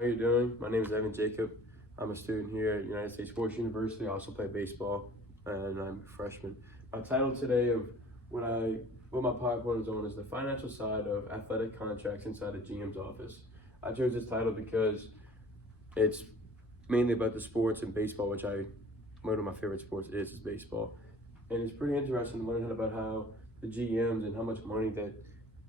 How are you doing? My name is Evan Jacob. I'm a student here at United States Sports University. I also play baseball, and I'm a freshman. My title today of what I what my PowerPoint is on is the financial side of athletic contracts inside a GM's office. I chose this title because it's mainly about the sports and baseball, which one of my favorite sports is baseball, and it's pretty interesting to learn about how the GMs and how much money that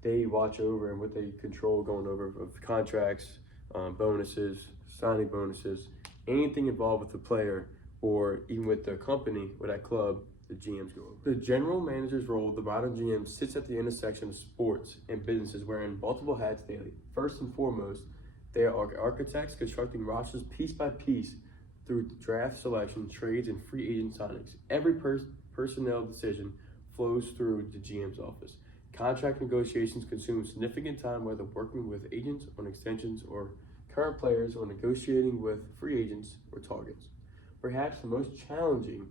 they watch over and what they control going over of contracts, bonuses, signing bonuses, anything involved with the player or even with the company or that club, the GMs go over. The general manager's role, the modern GM, sits at the intersection of sports and businesses wearing multiple hats daily. First and foremost, they are architects constructing rosters piece by piece through draft selection, trades, and free agent signings. Every personnel decision flows through the GM's office. Contract negotiations consume significant time, whether working with agents on extensions or current players or negotiating with free agents or targets. Perhaps the most challenging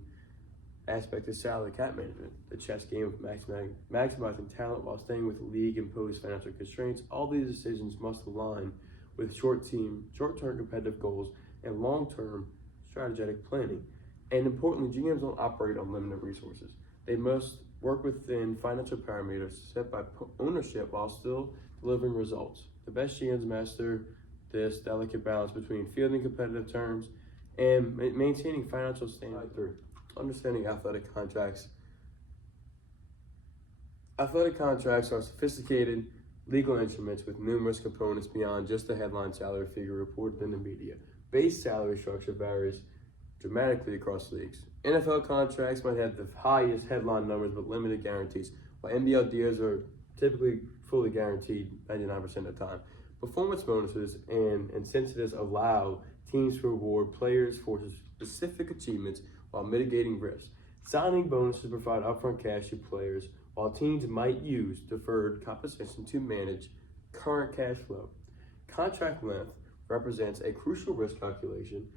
aspect is salary cap management, the chess game of maximizing talent while staying with league-imposed financial constraints. All these decisions must align with short-term competitive goals and long-term strategic planning. And importantly, GMs don't operate on limited resources. They must work within financial parameters set by ownership while still delivering results. The best GMs master this delicate balance between fielding competitive terms and maintaining financial standing. Through understanding athletic contracts. Athletic contracts are sophisticated legal instruments with numerous components beyond just the headline salary figure reported in the media. Base salary structure varies dramatically across leagues. NFL contracts might have the highest headline numbers but limited guarantees, while NBL deals are typically fully guaranteed 99% of the time. Performance bonuses and incentives allow teams to reward players for specific achievements while mitigating risks. Signing bonuses provide upfront cash to players, while teams might use deferred compensation to manage current cash flow. Contract length represents a crucial risk calculation,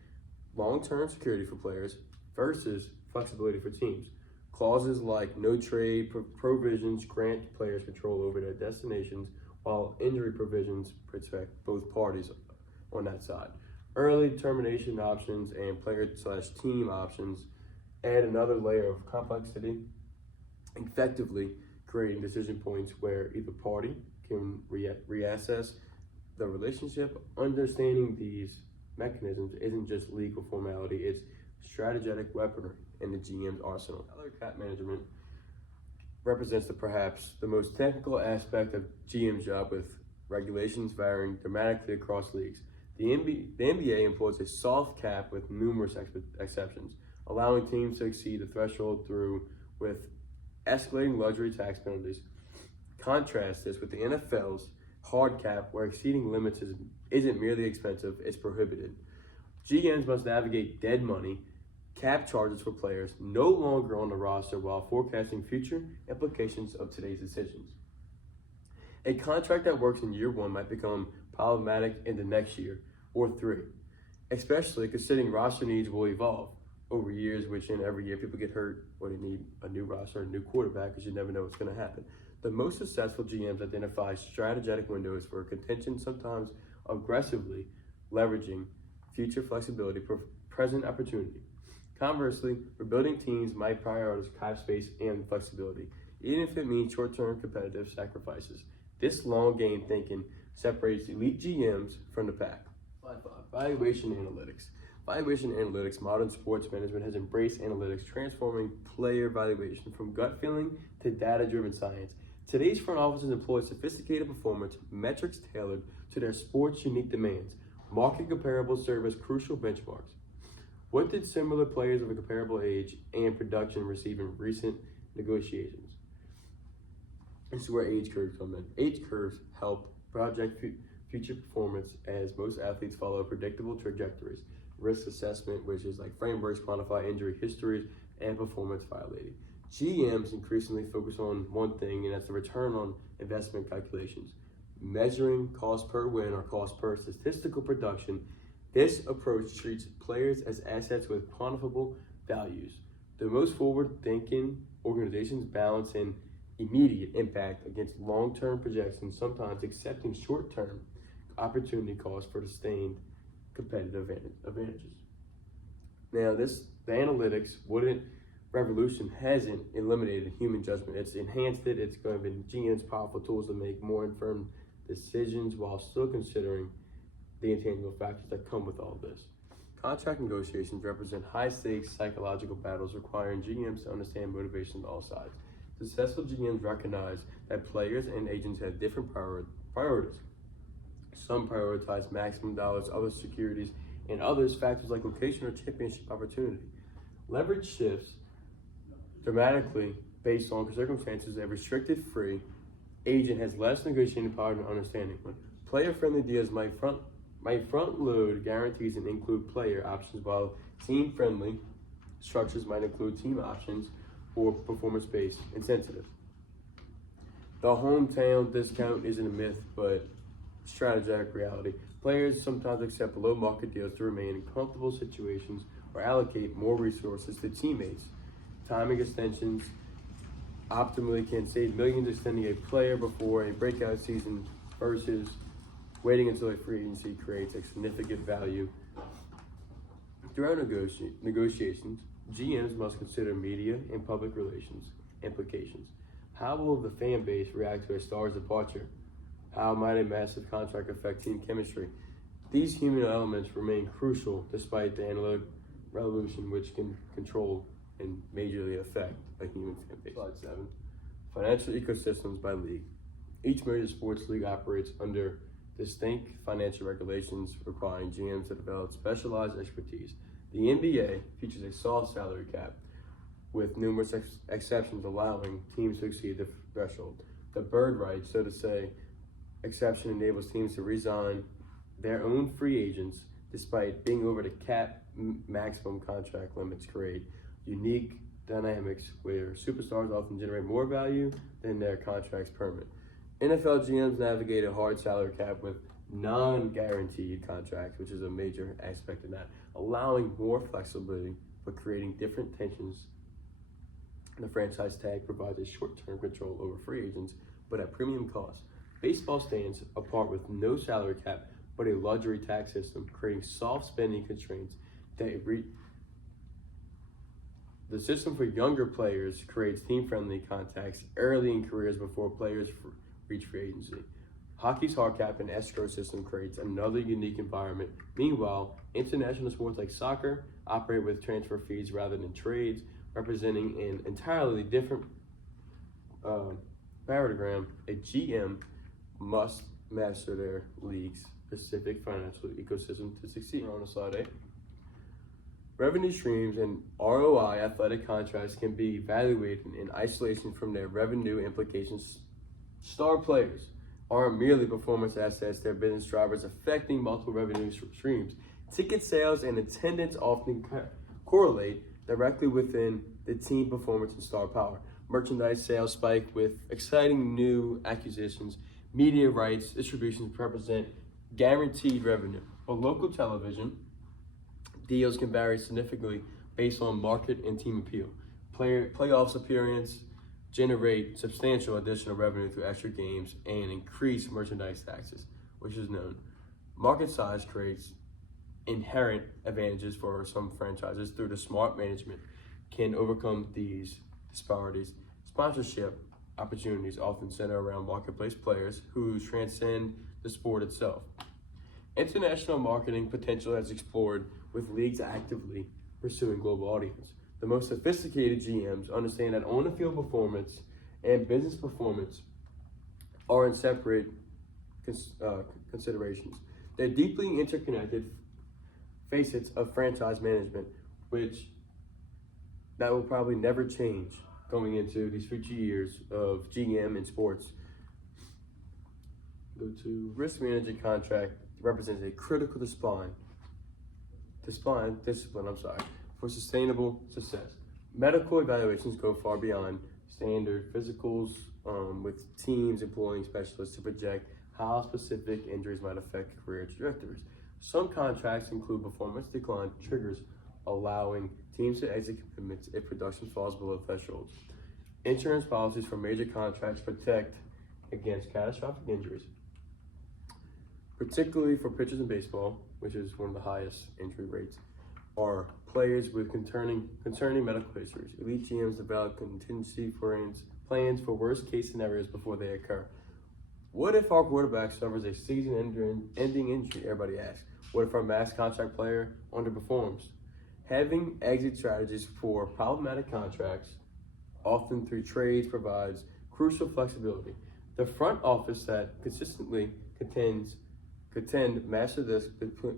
long-term security for players versus flexibility for teams. Clauses like no trade provisions grant players control over their destinations, while injury provisions protect both parties on that side. Early termination options and player/team options add another layer of complexity, effectively creating decision points where either party can reassess the relationship. Understanding these mechanisms isn't just legal formality, it's strategic weaponry in the GM's arsenal. Salary cap management represents perhaps the most technical aspect of GM's job, with regulations varying dramatically across leagues. The NBA employs a soft cap with numerous exceptions, allowing teams to exceed the threshold through with escalating luxury tax penalties. Contrast this with the NFL's hard cap, where exceeding limits isn't merely expensive, it's prohibited. GMs must navigate dead money, cap charges for players no longer on the roster while forecasting future implications of today's decisions. A contract that works in year one might become problematic in the next year or three, especially considering roster needs will evolve over years, which in every year people get hurt or they need a new roster, a new quarterback, because you never know what's going to happen. The most successful GMs identify strategic windows for contention, sometimes aggressively leveraging future flexibility for present opportunity. Conversely, rebuilding teams might prioritize cap space and flexibility, even if it means short-term competitive sacrifices. This long game thinking separates elite GMs from the pack. Slide 5, valuation analytics. Valuation analytics, modern sports management has embraced analytics, transforming player valuation from gut feeling to data-driven science. Today's front offices employ sophisticated performance metrics tailored to their sport's unique demands. Market comparables serve as crucial benchmarks. What did similar players of a comparable age and production receive in recent negotiations? This is where age curves come in. Age curves help project future performance, as most athletes follow predictable trajectories. Risk assessment, which is like frameworks, quantify injury histories and performance violating. GMs increasingly focus on one thing, and that's the return on investment calculations. Measuring cost per win or cost per statistical production, this approach treats players as assets with quantifiable values. The most forward-thinking organizations balance in immediate impact against long-term projections, sometimes accepting short-term opportunity cost for sustained competitive advantages. Now, the analytics revolution hasn't eliminated human judgment. It's enhanced it. It's given GMs powerful tools to make more informed decisions while still considering the intangible factors that come with all of this. Contract negotiations represent high-stakes psychological battles requiring GMs to understand motivation on all sides. Successful GMs recognize that players and agents have different priorities. Some prioritize maximum dollars, others securities, and others factors like location or championship opportunity. Leverage shifts dramatically based on circumstances. A restricted free agent has less negotiating power and understanding. Player-friendly deals might front load guarantees and include player options, while team-friendly structures might include team options or performance-based incentives. The hometown discount isn't a myth, but strategic reality. Players sometimes accept low market deals to remain in comfortable situations or allocate more resources to teammates. Timing extensions optimally can save millions extending a player before a breakout season versus waiting until a free agency creates a significant value. Throughout negotiations, GMs must consider media and public relations implications. How will the fan base react to a star's departure? How might a massive contract affect team chemistry? These human elements remain crucial despite the analytic revolution, which can control and majorly affect a human fan base. Slide 7. Financial ecosystems by league. Each major sports league operates under distinct financial regulations requiring GMs to develop specialized expertise. The NBA features a soft salary cap with numerous exceptions allowing teams to exceed the threshold. The bird rights, so to say, exception enables teams to resign their own free agents despite being over the cap maximum contract limits, create unique dynamics where superstars often generate more value than their contracts permit. NFL GMs navigate a hard salary cap with non-guaranteed contracts, which is a major aspect of that, allowing more flexibility but creating different tensions. The franchise tag provides a short-term control over free agents, but at premium cost. Baseball stands apart with no salary cap, but a luxury tax system, creating soft spending constraints that the system for younger players creates team-friendly contacts early in careers before players reach free agency. Hockey's hard cap and escrow system creates another unique environment. Meanwhile, international sports like soccer operate with transfer fees rather than trades, representing an entirely different paradigm. A GM must master their league's specific financial ecosystem to succeed. We're on slide 8. Revenue streams and ROI athletic contracts can be evaluated in isolation from their revenue implications. Star players aren't merely performance assets, they're business drivers affecting multiple revenue streams. Ticket sales and attendance often correlate directly within the team performance and star power. Merchandise sales spike with exciting new acquisitions. Media rights distributions represent guaranteed revenue. For local television, deals can vary significantly based on market and team appeal. Playoffs appearance generate substantial additional revenue through extra games and increase merchandise taxes, which is known. Market size creates inherent advantages for some franchises through the smart management can overcome these disparities. Sponsorship opportunities often center around marketplace players who transcend the sport itself. International marketing potential has explored with leagues actively pursuing global audience. The most sophisticated GMs understand that on-the-field performance and business performance are in separate considerations. They're deeply interconnected facets of franchise management, which that will probably never change going into these 50 years of GM in sports. Go to risk management contract represents a critical discipline for sustainable success. Medical evaluations go far beyond standard physicals with teams employing specialists to project how specific injuries might affect career trajectories. Some contracts include performance decline triggers, allowing teams to exit commitments if production falls below thresholds. Insurance policies for major contracts protect against catastrophic injuries. particularly for pitchers in baseball, which is one of the highest injury rates, are players with concerning medical histories. Elite GMs develop contingency plans for worst-case scenarios before they occur. What if our quarterback suffers a season-ending injury? Everybody asks. What if our mass contract player underperforms? Having exit strategies for problematic contracts, often through trades, provides crucial flexibility. The front office that consistently contend master this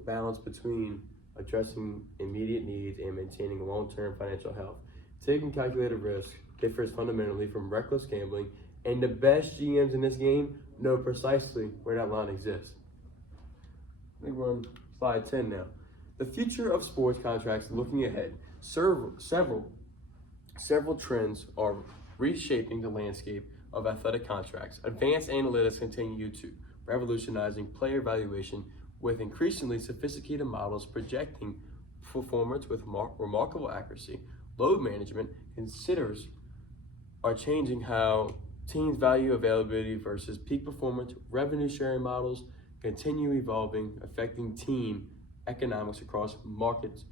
balance between addressing immediate needs and maintaining long-term financial health. Taking calculated risk differs fundamentally from reckless gambling, and the best GMs in this game know precisely where that line exists. Let me run slide 10 now. The future of sports contracts looking ahead. Several trends are reshaping the landscape of athletic contracts. Advanced analytics continue to revolutionizing player evaluation with increasingly sophisticated models projecting performance with remarkable accuracy. Load management are changing how teams value availability versus peak performance. Revenue sharing models continue evolving, affecting team economics across markets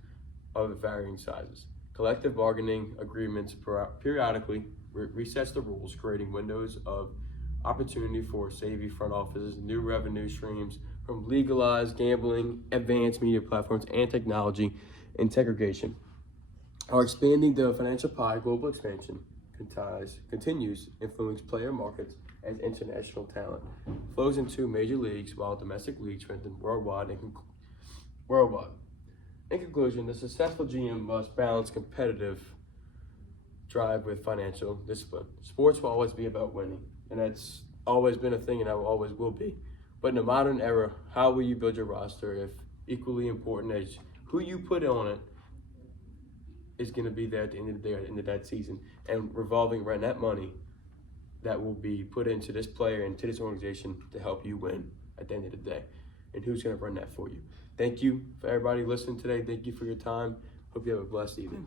of varying sizes. Collective bargaining agreements periodically resets the rules, creating windows of opportunity for savvy front offices, new revenue streams from legalized gambling, advanced media platforms, and technology integration. Our expanding the financial pie, global expansion continues influence player markets as international talent flows into major leagues while domestic leagues strengthen worldwide. In conclusion, the successful GM must balance competitive drive with financial discipline. Sports will always be about winning, and that's always been a thing, and that always will be. But in the modern era, how will you build your roster if equally important as who you put on it is going to be there at the end of the day, at the end of that season, and revolving around that money that will be put into this player and to this organization to help you win at the end of the day. And who's going to run that for you? Thank you for everybody listening today. Thank you for your time. Hope you have a blessed evening.